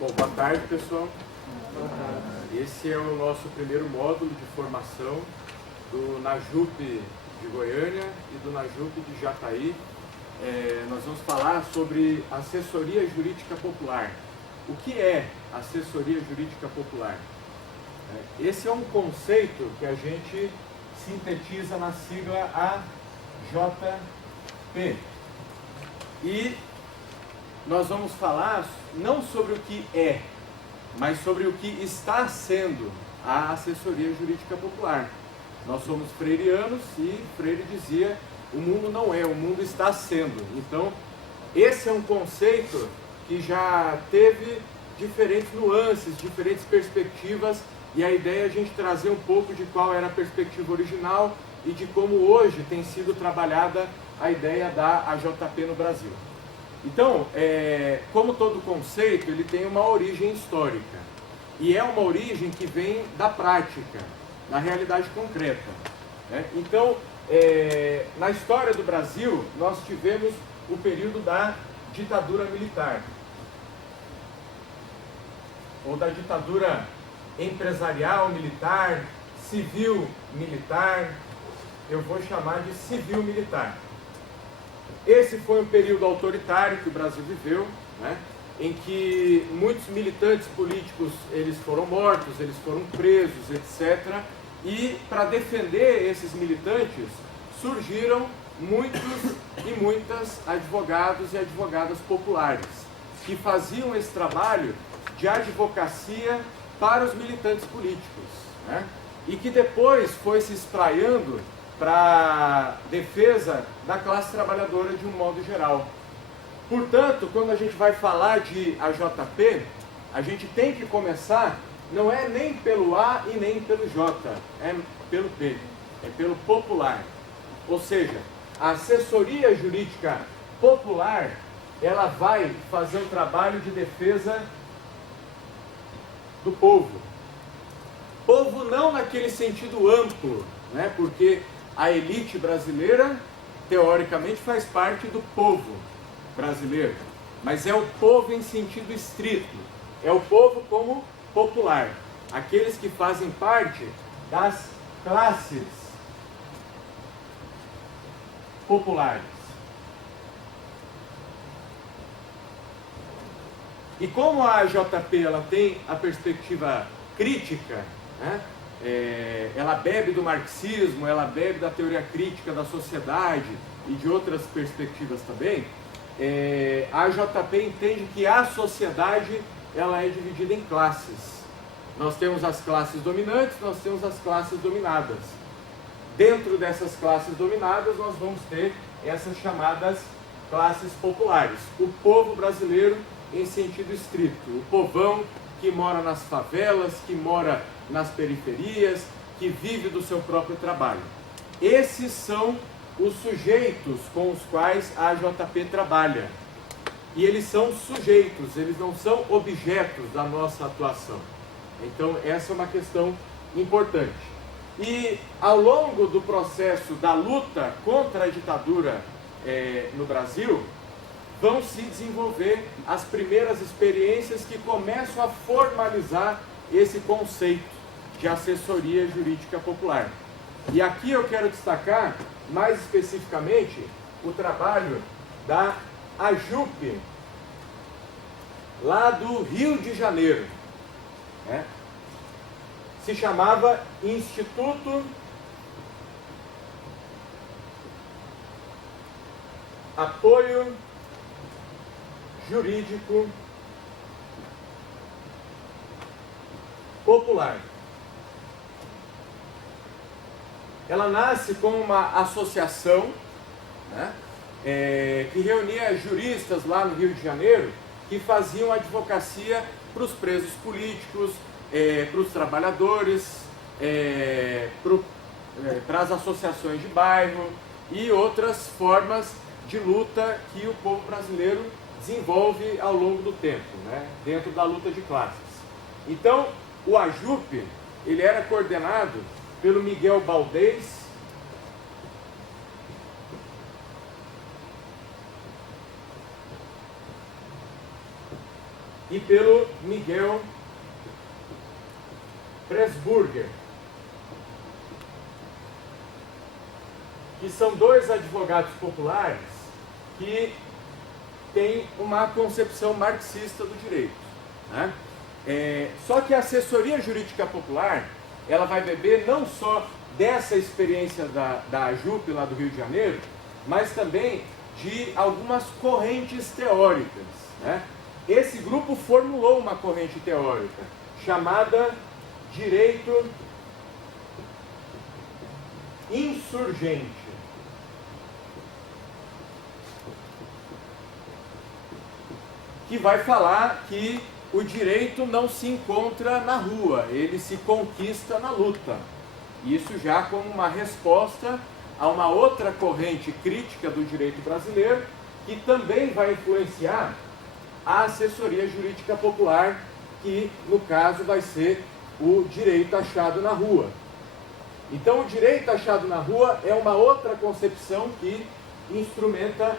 Bom, boa tarde, pessoal. Esse é o nosso primeiro módulo de formação do Najup de Goiânia e do Najup de Jataí. Nós vamos falar sobre assessoria jurídica popular. O que é assessoria jurídica popular? Esse é um conceito que a gente sintetiza na sigla AJP. E nós vamos falar não sobre o que é, mas sobre o que está sendo a assessoria jurídica popular. Nós somos freirianos e Freire dizia: o mundo não é, o mundo está sendo. Então, esse é um conceito que já teve diferentes nuances, diferentes perspectivas, e a ideia é a gente trazer um pouco de qual era a perspectiva original e de como hoje tem sido trabalhada a ideia da AJP no Brasil. Então, como todo conceito, ele tem uma origem histórica. E é uma origem que vem da prática, da realidade concreta. Então, na história do Brasil, nós tivemos o período da ditadura militar. Ou da ditadura empresarial militar, civil militar, eu vou chamar de civil militar. Esse foi um período autoritário que o Brasil viveu, em que muitos militantes políticos eles foram mortos, eles foram presos, etc. E para defender esses militantes surgiram muitos e muitas advogados e advogadas populares que faziam esse trabalho de advocacia para os militantes políticos, e que depois foi se espraiando para defesa da classe trabalhadora de um modo geral. Portanto, quando a gente vai falar de AJP, a gente tem que começar, não é nem pelo A e nem pelo J, é pelo P, é pelo popular. Ou seja, a assessoria jurídica popular, ela vai fazer um trabalho de defesa do povo. Povo não naquele sentido amplo, porque a elite brasileira, teoricamente, faz parte do povo brasileiro, mas é o povo em sentido estrito, é o povo como popular, aqueles que fazem parte das classes populares. E como a AJP ela tem a perspectiva crítica, ela bebe do marxismo, ela bebe da teoria crítica da sociedade e de outras perspectivas também, a AJP entende que a sociedade ela é dividida em classes. Nós temos as classes dominantes, nós temos as classes dominadas. Dentro dessas classes dominadas nós vamos ter essas chamadas classes populares. O povo brasileiro em sentido estrito, o povão que mora nas favelas, que mora nas periferias, que vive do seu próprio trabalho. Esses são os sujeitos com os quais a AJP trabalha. E eles são sujeitos, eles não são objetos da nossa atuação. Então essa é uma questão importante. E ao longo do processo da luta contra a ditadura no Brasil, vão se desenvolver as primeiras experiências que começam a formalizar esse conceito de assessoria jurídica popular. E aqui eu quero destacar, mais especificamente, o trabalho da AJUP, lá do Rio de Janeiro. Se chamava Instituto Apoio Jurídico Popular. Ela nasce como uma associação, que reunia juristas lá no Rio de Janeiro que faziam advocacia para os presos políticos, para os trabalhadores, para as associações de bairro e outras formas de luta que o povo brasileiro desenvolve ao longo do tempo, dentro da luta de classes. Então, o AJUP, ele era coordenado pelo Miguel Baldez, e pelo Miguel Pressburger, que são dois advogados populares que têm uma concepção marxista do direito, né? Só que a assessoria jurídica popular, ela vai beber não só dessa experiência da AJUP lá do Rio de Janeiro, mas também de algumas correntes teóricas, né? Esse grupo formulou uma corrente teórica chamada direito insurgente, que vai falar que o direito não se encontra na rua, ele se conquista na luta. Isso já como uma resposta a uma outra corrente crítica do direito brasileiro, que também vai influenciar a assessoria jurídica popular, que no caso vai ser o direito achado na rua. Então o direito achado na rua é uma outra concepção que instrumenta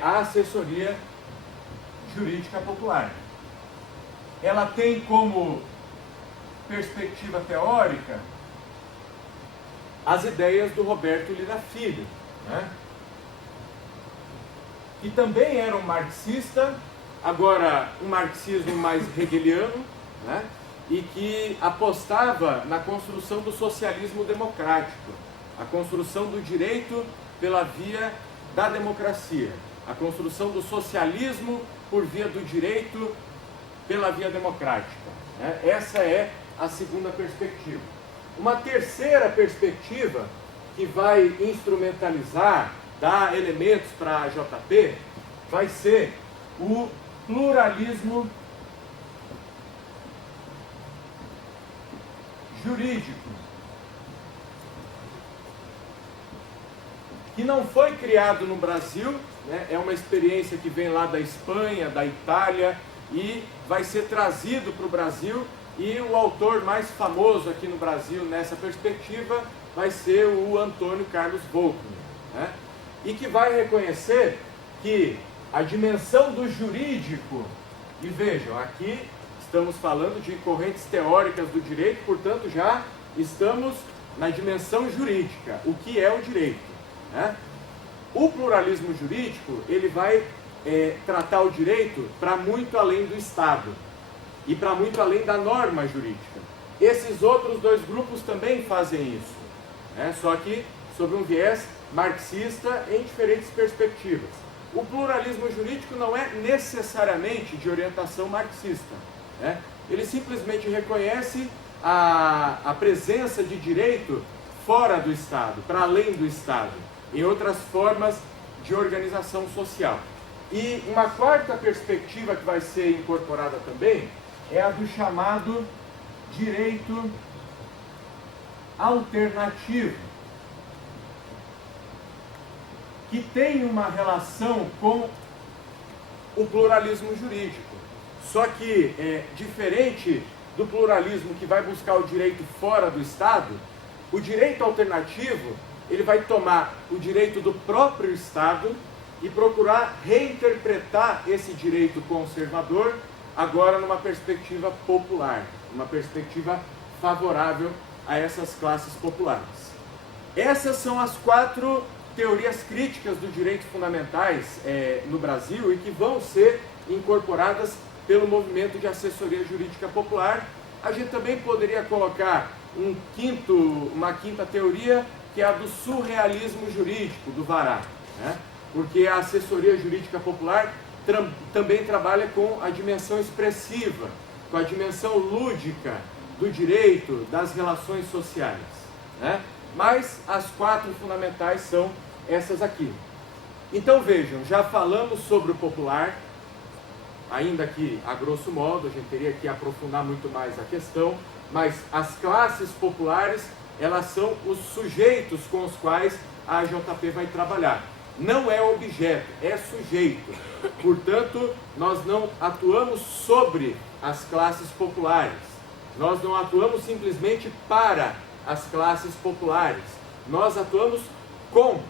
a assessoria jurídica popular. Ela tem como perspectiva teórica as ideias do Roberto Lira Filho, né? Que também era um marxista, agora um marxismo mais hegeliano, né? E que apostava na construção do socialismo democrático, a construção do direito pela via da democracia, a construção do socialismo por via do direito pela via democrática, né? Essa é a segunda perspectiva. Uma terceira perspectiva que vai instrumentalizar, dar elementos para a JP, vai ser o pluralismo jurídico, que não foi criado no Brasil, né? É uma experiência que vem lá da Espanha, da Itália, e vai ser trazido para o Brasil, e o autor mais famoso aqui no Brasil nessa perspectiva vai ser o Antônio Carlos Volkmann, né? E que vai reconhecer que a dimensão do jurídico, e vejam, aqui estamos falando de correntes teóricas do direito, portanto já estamos na dimensão jurídica, o que é o direito, né? O pluralismo jurídico, ele vai tratar o direito para muito além do Estado e para muito além da norma jurídica. Esses outros dois grupos também fazem isso, né? Só que sob um viés marxista em diferentes perspectivas. O pluralismo jurídico não é necessariamente de orientação marxista, né? Ele simplesmente reconhece a presença de direito fora do Estado, para além do Estado, em outras formas de organização social. E uma quarta perspectiva que vai ser incorporada também é a do chamado direito alternativo, que tem uma relação com o pluralismo jurídico. Só que, diferente do pluralismo que vai buscar o direito fora do Estado, o direito alternativo, ele vai tomar o direito do próprio Estado e procurar reinterpretar esse direito conservador agora numa perspectiva popular, uma perspectiva favorável a essas classes populares. Essas são as quatro teorias críticas do direito fundamentais no Brasil e que vão ser incorporadas pelo movimento de assessoria jurídica popular. A gente também poderia colocar uma quinta teoria, que é a do surrealismo jurídico, do Vará, né? Porque a assessoria jurídica popular também trabalha com a dimensão expressiva, com a dimensão lúdica do direito, das relações sociais, né? Mas as quatro fundamentais são essas aqui. Então vejam, já falamos sobre o popular, ainda que a grosso modo, a gente teria que aprofundar muito mais a questão, mas as classes populares, elas são os sujeitos com os quais a AJP vai trabalhar. Não é objeto, é sujeito. Portanto, nós não atuamos sobre as classes populares. Nós não atuamos simplesmente para as classes populares. Nós atuamos com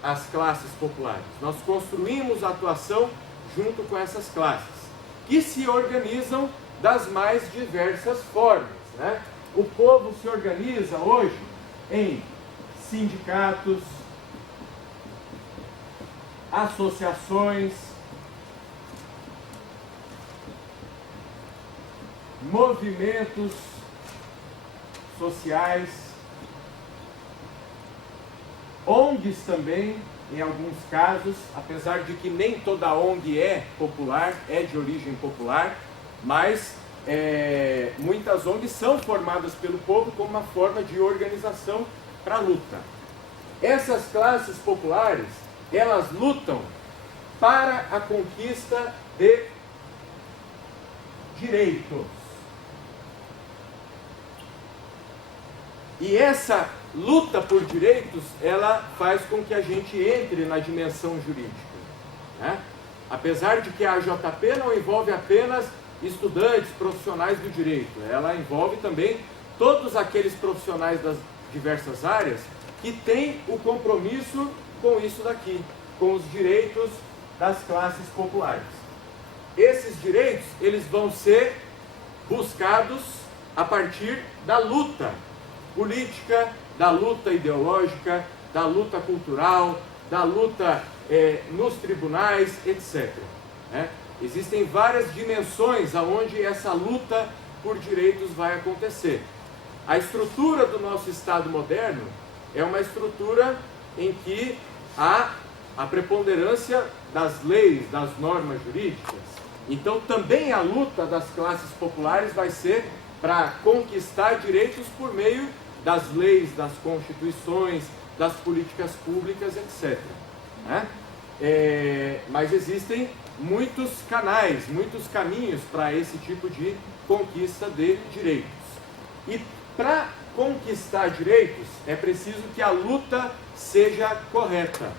as classes populares. Nós construímos a atuação junto com essas classes. que se organizam das mais diversas formas, né? O povo se organiza hoje em sindicatos, associações, movimentos sociais, ONGs também, em alguns casos, apesar de que nem toda ONG é popular, é de origem popular, mas muitas ONGs são formadas pelo povo como uma forma de organização para a luta. Essas classes populares, elas lutam para a conquista de direitos. E essa luta por direitos, ela faz com que a gente entre na dimensão jurídica, né? Apesar de que a AJP não envolve apenas estudantes, profissionais do direito, ela envolve também todos aqueles profissionais das diversas áreas que têm o compromisso com isso daqui, com os direitos das classes populares. Esses direitos, eles vão ser buscados a partir da luta política, da luta ideológica, da luta cultural, da luta nos tribunais, etc. Né? Existem várias dimensões aonde essa luta por direitos vai acontecer. A estrutura do nosso Estado moderno é uma estrutura em que há a preponderância das leis, das normas jurídicas. Então também a luta das classes populares vai ser para conquistar direitos por meio das leis, das constituições, das políticas públicas, etc. Né? Mas existem muitos canais, muitos caminhos para esse tipo de conquista de direitos. E para conquistar direitos é preciso que a luta seja correta,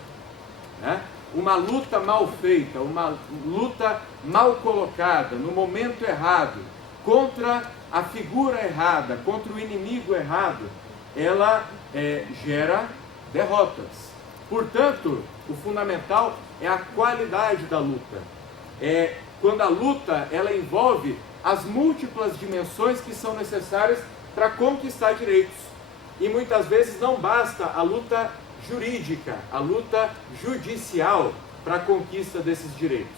né? Uma luta mal feita, uma luta mal colocada, no momento errado, contra a figura errada, contra o inimigo errado, ela gera derrotas. Portanto, o fundamental é a qualidade da luta. Quando a luta ela envolve as múltiplas dimensões que são necessárias para conquistar direitos. E muitas vezes não basta a luta jurídica, a luta judicial para a conquista desses direitos.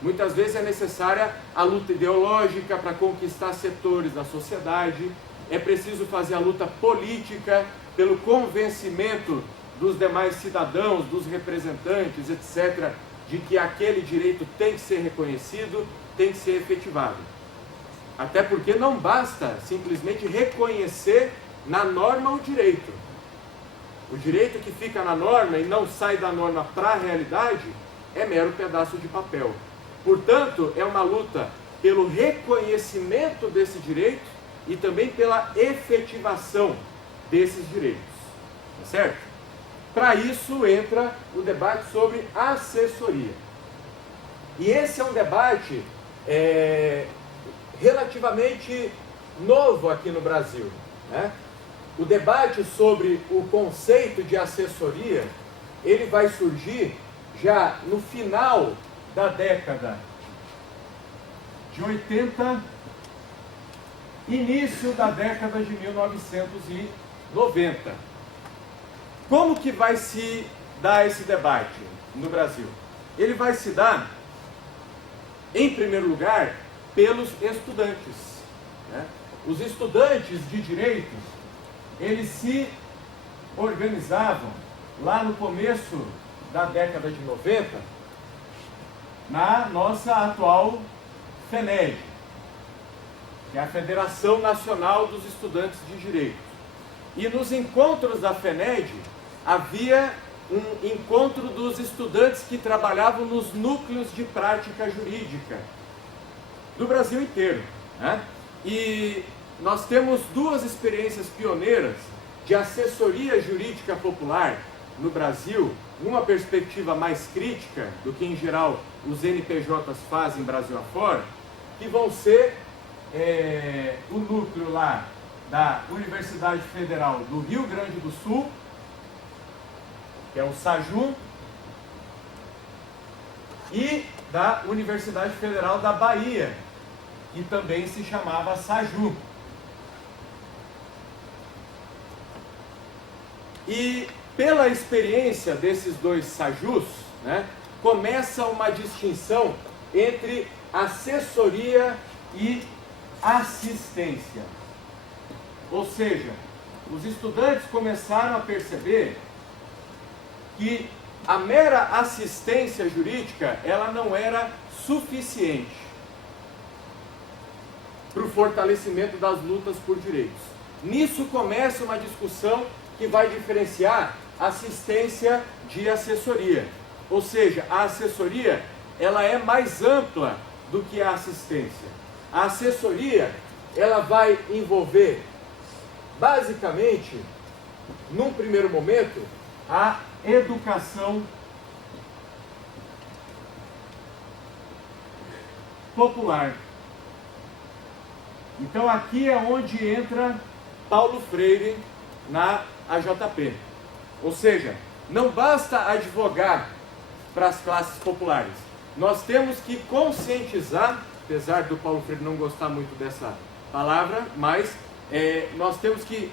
Muitas vezes é necessária a luta ideológica para conquistar setores da sociedade, é preciso fazer a luta política pelo convencimento dos demais cidadãos, dos representantes, etc., de que aquele direito tem que ser reconhecido, tem que ser efetivado. Até porque não basta simplesmente reconhecer na norma o direito. O direito que fica na norma e não sai da norma para a realidade é mero pedaço de papel. Portanto, é uma luta pelo reconhecimento desse direito e também pela efetivação desses direitos. Tá certo? Para isso entra o debate sobre assessoria. E esse é um debate relativamente novo aqui no Brasil, né? O debate sobre o conceito de assessoria, ele vai surgir já no final da década de 80, início da década de 1990. Como que vai se dar esse debate no Brasil? Ele vai se dar, em primeiro lugar, pelos estudantes, né? Os estudantes de direito, eles se organizavam lá no começo da década de 90 na nossa atual FENED, que é a Federação Nacional dos Estudantes de Direito. E nos encontros da FENED havia um encontro dos estudantes que trabalhavam nos núcleos de prática jurídica do Brasil inteiro, né? E nós temos duas experiências pioneiras de assessoria jurídica popular no Brasil, uma perspectiva mais crítica do que em geral os NPJs fazem Brasil afora, que vão ser o núcleo lá da Universidade Federal do Rio Grande do Sul, que é o SAJU, e da Universidade Federal da Bahia, que também se chamava SAJU. E pela experiência desses dois SAJUs, né, começa uma distinção entre assessoria e assistência. Ou seja, os estudantes começaram a perceber que a mera assistência jurídica, ela não era suficiente para o fortalecimento das lutas por direitos. Nisso começa uma discussão que vai diferenciar assistência de assessoria. Ou seja, a assessoria, ela é mais ampla do que a assistência. A assessoria, ela vai envolver, basicamente, num primeiro momento, a educação popular. Então aqui é onde entra Paulo Freire na AJP. Ou seja, não basta advogar para as classes populares. Nós temos que conscientizar, apesar do Paulo Freire não gostar muito dessa palavra, mas nós temos que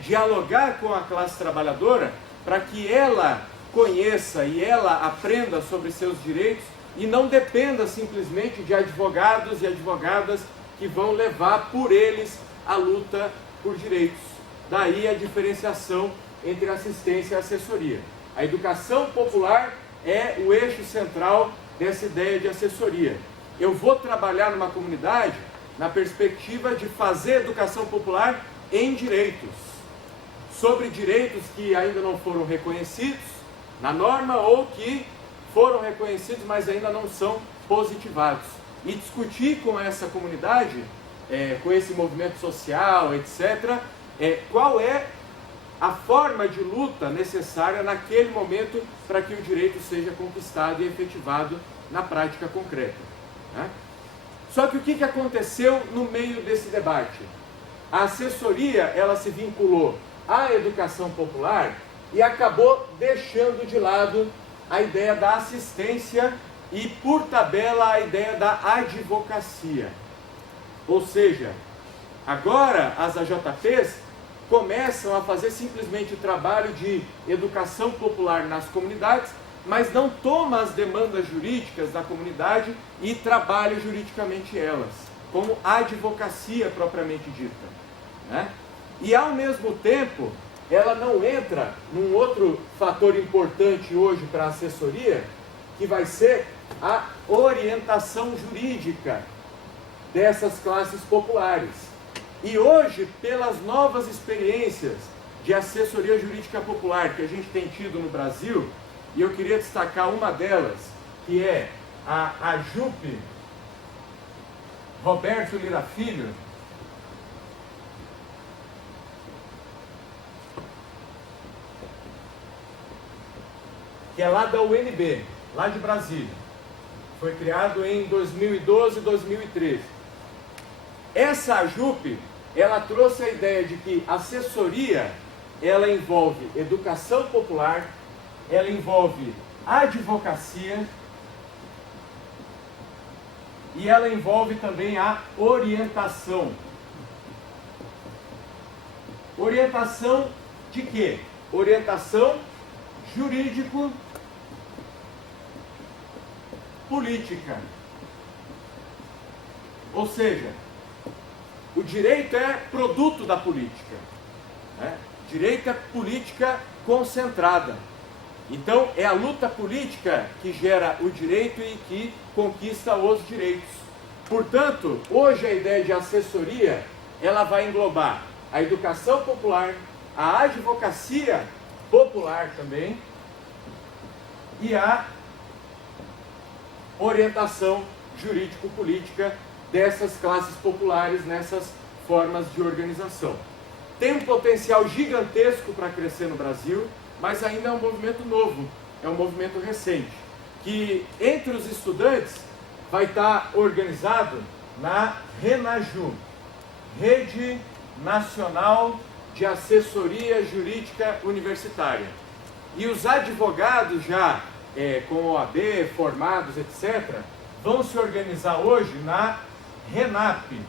dialogar com a classe trabalhadora para que ela conheça e ela aprenda sobre seus direitos e não dependa simplesmente de advogados e advogadas que vão levar por eles a luta por direitos. Daí a diferenciação entre assistência e assessoria. A educação popular é o eixo central dessa ideia de assessoria. Eu vou trabalhar numa comunidade na perspectiva de fazer educação popular em direitos, sobre direitos que ainda não foram reconhecidos na norma ou que foram reconhecidos, mas ainda não são positivados. E discutir com essa comunidade, com esse movimento social, etc., qual é a forma de luta necessária naquele momento para que o direito seja conquistado e efetivado na prática concreta, né? Só que o que aconteceu no meio desse debate? A assessoria, ela se vinculou à educação popular e acabou deixando de lado a ideia da assistência e, por tabela, a ideia da advocacia. Ou seja, agora as AJPs começam a fazer simplesmente o trabalho de educação popular nas comunidades, mas não toma as demandas jurídicas da comunidade e trabalha juridicamente elas, como advocacia propriamente dita, né? E ao mesmo tempo, ela não entra num outro fator importante hoje para a assessoria, que vai ser a orientação jurídica dessas classes populares. E hoje, pelas novas experiências de assessoria jurídica popular que a gente tem tido no Brasil, e eu queria destacar uma delas, que é a AJUP Roberto Lira Filho, que é lá da UNB, lá de Brasília. Foi criado em 2012 e 2013. Essa AJUP, ela trouxe a ideia de que assessoria, ela envolve educação popular, ela envolve advocacia e ela envolve também a orientação. Orientação de quê? Orientação jurídico-política. Ou seja, o direito é produto da política, né? Direito é política concentrada. Então, é a luta política que gera o direito e que conquista os direitos. Portanto, hoje a ideia de assessoria, ela vai englobar a educação popular, a advocacia popular também e a orientação jurídico-política dessas classes populares nessas formas de organização. Tem um potencial gigantesco para crescer no Brasil, mas ainda é um movimento novo, é um movimento recente, que entre os estudantes vai estar organizado na RENAJU, Rede Nacional de Assessoria Jurídica Universitária. E os advogados já com OAB, formados, etc., vão se organizar hoje na RENAP,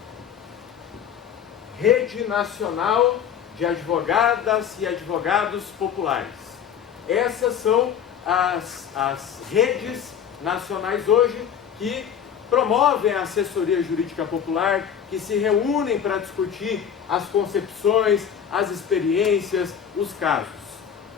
Rede Nacional de Advogadas e Advogados Populares. Essas são as redes nacionais hoje que promovem a assessoria jurídica popular, que se reúnem para discutir as concepções, as experiências, os casos.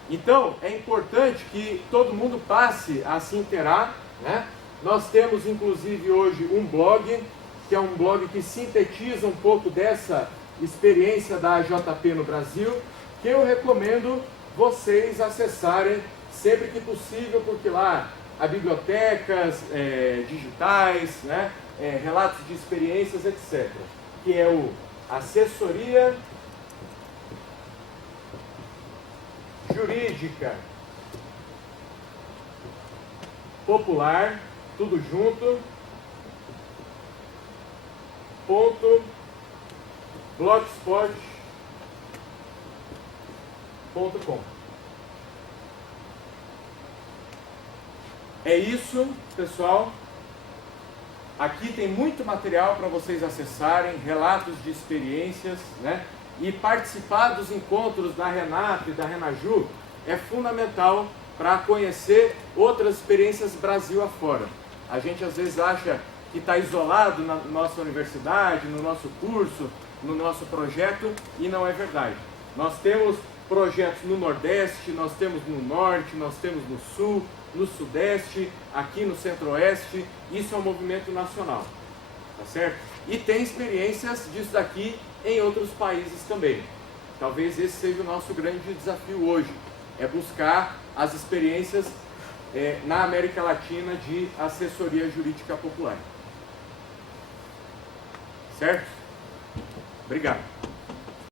Então, é importante que todo mundo passe a se inteirar, né? Nós temos, inclusive, hoje um blog, que é um blog que sintetiza um pouco dessa experiência da AJP no Brasil, que eu recomendo vocês acessarem sempre que possível, porque lá há bibliotecas digitais, né? Relatos de experiências, etc., que é o Assessoria Jurídica Popular, tudo junto, .blogspot.com. É isso, pessoal. Aqui tem muito material para vocês acessarem, relatos de experiências, né? E participar dos encontros da RENAP e da RENAJU é fundamental para conhecer outras experiências Brasil afora. A gente às vezes acha que está isolado na nossa universidade, no nosso curso, no nosso projeto, e não é verdade. Nós temos projetos no Nordeste, nós temos no Norte, nós temos no Sul, no Sudeste, aqui no Centro-Oeste. Isso é um movimento nacional, tá certo? E tem experiências disso daqui em outros países também. Talvez esse seja o nosso grande desafio hoje, é buscar as experiências na América Latina de assessoria jurídica popular. Certo? Obrigado.